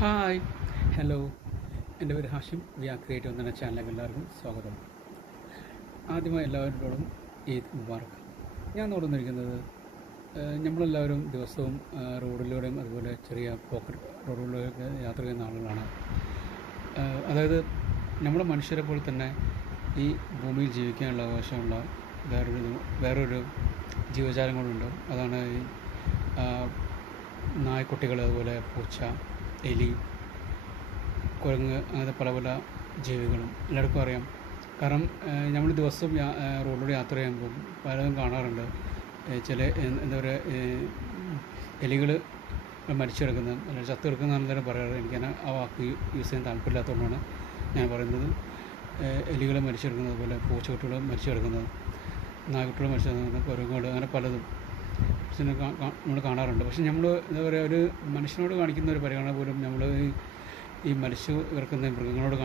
Hi, hello. എൻ്റെ പേര് Hashim. V R creative എന്ന ചാനലിലേക്ക് എല്ലാവർക്കും സ്വാഗതം. ആദ്യമായി എല്ലാവരോടും ഈദ് മുബാറക്ക്. ഞാൻ നോടുന്നിരിക്കുന്നത് നമ്മളെല്ലാവരും ദിവസവും റോഡിലൂടെയും അതുപോലെ ചെറിയ പോക്കറ്റ് റോഡുകളിലൂടെയൊക്കെ യാത്ര ചെയ്യുന്ന ആളുകളാണ്. അതായത് നമ്മുടെ മനുഷ്യരെ പോലെ തന്നെ ഈ ഭൂമിയിൽ ജീവിക്കാനുള്ള അവകാശമുള്ള വേറൊരു ജീവജാലങ്ങളുണ്ട്. അതാണ് ഈ നായ്ക്കുട്ടികൾ, അതുപോലെ പൂച്ച, എലി, കുരങ്ങ്, അങ്ങനത്തെ പല പല ജീവികളും എല്ലാവർക്കും അറിയാം. കാരണം നമ്മൾ ദിവസവും റോഡിലൂടെ യാത്ര ചെയ്യുമ്പോൾ പലതും കാണാറുണ്ട്. ചില എന്താ പറയുക, എലികൾ മരിച്ചു കിടക്കുന്നത്, അല്ലെങ്കിൽ ചത്ത് കിടക്കുന്നതാണെന്ന് തന്നെ പറയാറ്. എനിക്കതിനെ ആ വാക്ക് യൂസ് ചെയ്യാൻ താല്പര്യമില്ലാത്തതുകൊണ്ടാണ് ഞാൻ പറയുന്നത്. എലികൾ മരിച്ചു കിടക്കുന്നത്, അതുപോലെ പൂച്ചക്കുട്ടികൾ മരിച്ചു കിടക്കുന്നത്, നായ്ക്കുട്ടികൾ മരിച്ചു കിടക്കുന്നത്, കുരങ്ങുകൾ, അങ്ങനെ പലതും നമ്മൾ കാണാറുണ്ട്. പക്ഷെ നമ്മൾ എന്താ പറയുക, ഒരു മനുഷ്യനോട് കാണിക്കുന്ന ഒരു പരിഗണന പോലും നമ്മൾ ഈ മരിച്ചു കിടക്കുന്ന മൃഗങ്ങളോട്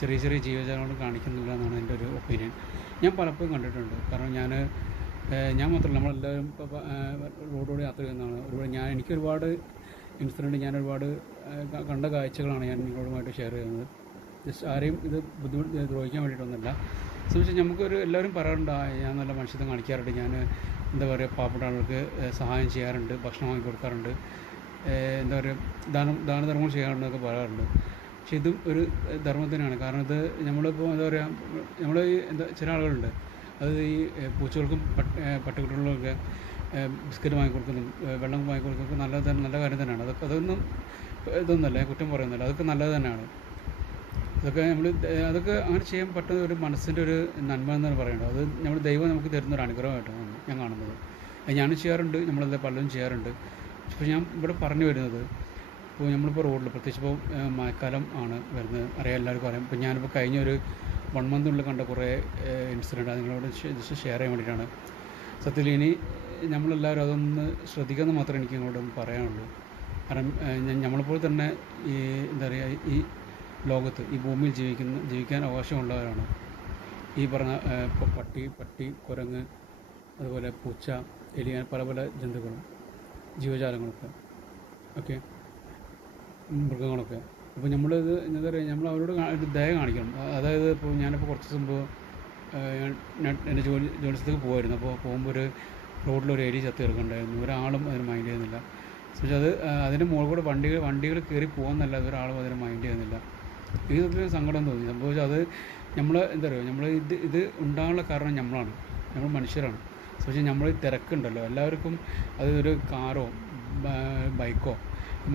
ചെറിയ ചെറിയ ജീവജാലങ്ങളോട് കാണിക്കുന്നില്ല എന്നാണ് എൻ്റെ ഒരു ഒപ്പീനിയൻ. ഞാൻ പലപ്പോഴും കണ്ടിട്ടുണ്ട്. കാരണം ഞാൻ മാത്രമല്ല, നമ്മളെല്ലാവരും ഇപ്പോൾ റോഡിലൂടെ യാത്ര ചെയ്യുന്നതാണ്. എനിക്കൊരുപാട് ഇൻസിഡൻറ്റ്, ഞാനൊരുപാട് കണ്ട കാഴ്ചകളാണ് ഞാൻ നിങ്ങളോടുമായിട്ട് ഷെയർ ചെയ്യുന്നത്. ജസ്റ്റ് ആരെയും ഇത് ദ്രോഹിക്കാൻ വേണ്ടിയിട്ടൊന്നുമല്ല. സംബന്ധിച്ച് നമുക്കൊരു എല്ലാവരും പറയാറുണ്ട്, ഞാൻ നല്ല മനുഷ്യത്വം കാണിക്കാറുണ്ട്, ഞാൻ എന്താ പറയുക, പാവപ്പെട്ട ആളുകൾക്ക് സഹായം ചെയ്യാറുണ്ട്, ഭക്ഷണം വാങ്ങി കൊടുക്കാറുണ്ട്, എന്താ പറയുക, ദാനധർമ്മം ചെയ്യാറുണ്ടെന്നൊക്കെ പറയാറുണ്ട്. പക്ഷെ ഇതും ഒരു ധർമ്മം തന്നെയാണ്. കാരണം ഇത് നമ്മളിപ്പോൾ എന്താ പറയുക, നമ്മൾ ചില ആളുകളുണ്ട്, അത് ഈ പൂച്ചകൾക്കും പട്ടിക്കുട്ടികൾക്കൊക്കെ ബിസ്ക്കറ്റ് വാങ്ങിക്കൊടുക്കുന്നതും വെള്ളം വാങ്ങിക്കൊടുക്കുന്നതൊക്കെ നല്ല കാര്യം തന്നെയാണ്. അതൊന്നും ഇതൊന്നുമല്ല, കുറ്റം പറയുന്നില്ല, അതൊക്കെ നല്ലത് തന്നെയാണ്. അതൊക്കെ അങ്ങനെ ചെയ്യാൻ പറ്റുന്ന ഒരു മനസ്സിൻ്റെ ഒരു നന്മ എന്നാണ് പറയേണ്ടത്. അത് ദൈവം നമുക്ക് തരുന്നൊരു അനുഗ്രഹമായിട്ടാണ് ഞാൻ കാണുന്നത്. ഞാനും ചെയ്യാറുണ്ട്, നമ്മളെല്ലാം പലരും ചെയ്യാറുണ്ട്. പക്ഷേ ഞാൻ ഇവിടെ പറഞ്ഞു വരുന്നത്, ഇപ്പോൾ നമ്മളിപ്പോൾ റോഡിൽ, പ്രത്യേകിച്ച് ഇപ്പോൾ മഴക്കാലം ആണ് വരുന്നത്, അറിയാം, എല്ലാവർക്കും അറിയാം. ഇപ്പോൾ ഞാനിപ്പോൾ കഴിഞ്ഞ ഒരു 1 മന്തിനുള്ളിൽ കണ്ട കുറേ ഇൻസിഡൻറ്റ് അത് നിങ്ങളോട് ജസ്റ്റ് ഷെയർ ചെയ്യാൻ വേണ്ടിയിട്ടാണ്. സത്യത്തിൽ ഇനി നമ്മളെല്ലാവരും അതൊന്ന് ശ്രദ്ധിക്കാമെന്ന് മാത്രമേ എനിക്ക് ഇങ്ങോട്ട് പറയാനുള്ളൂ. കാരണം നമ്മളെപ്പോലെ തന്നെ ഈ എന്താ പറയുക, ഈ ലോകത്ത്, ഈ ഭൂമിയിൽ ജീവിക്കാൻ അവകാശമുള്ളവരാണ് ഈ പറഞ്ഞ ഇപ്പോൾ പട്ടി, കുരങ്ങ്, അതുപോലെ പൂച്ച, എലി, പല പല ജന്തുക്കളും ജീവജാലങ്ങളൊക്കെ, ഓക്കെ, മൃഗങ്ങളൊക്കെ. അപ്പോൾ നമ്മളിത് എന്താ പറയുക, നമ്മൾ അവരോട് ഒരു ദയ കാണിക്കണം. അതായത് ഇപ്പോൾ ഞാനിപ്പോൾ കുറച്ച് മുമ്പ് എൻ്റെ ജോലി സ്ഥലത്തേക്ക് പോകുമായിരുന്നു. അപ്പോൾ പോകുമ്പോൾ ഒരു റോഡിലൊരു എലി ചത്ത് കിടക്കുന്നുണ്ടായിരുന്നു. ഒരാളും അതിന് മൈൻഡ് ചെയ്യുന്നില്ല. പക്ഷേ അതിൻ്റെ മുകളിൽ കൂടെ വണ്ടികൾ കയറി പോകുന്നല്ല, ഒരാളും അതിന് മൈൻഡ് ചെയ്യുന്നില്ല. എനിക്ക് സത്യത്തിൽ സങ്കടം തോന്നി. സംഭവിച്ചാൽ അത് നമ്മൾ എന്താ പറയുക, നമ്മൾ ഇത് ഉണ്ടാകാനുള്ള കാരണം നമ്മൾ മനുഷ്യരാണ്. പക്ഷേ നമ്മൾ ഈ തിരക്കുണ്ടല്ലോ, എല്ലാവർക്കും അത് ഒരു കാറോ ബൈക്കോ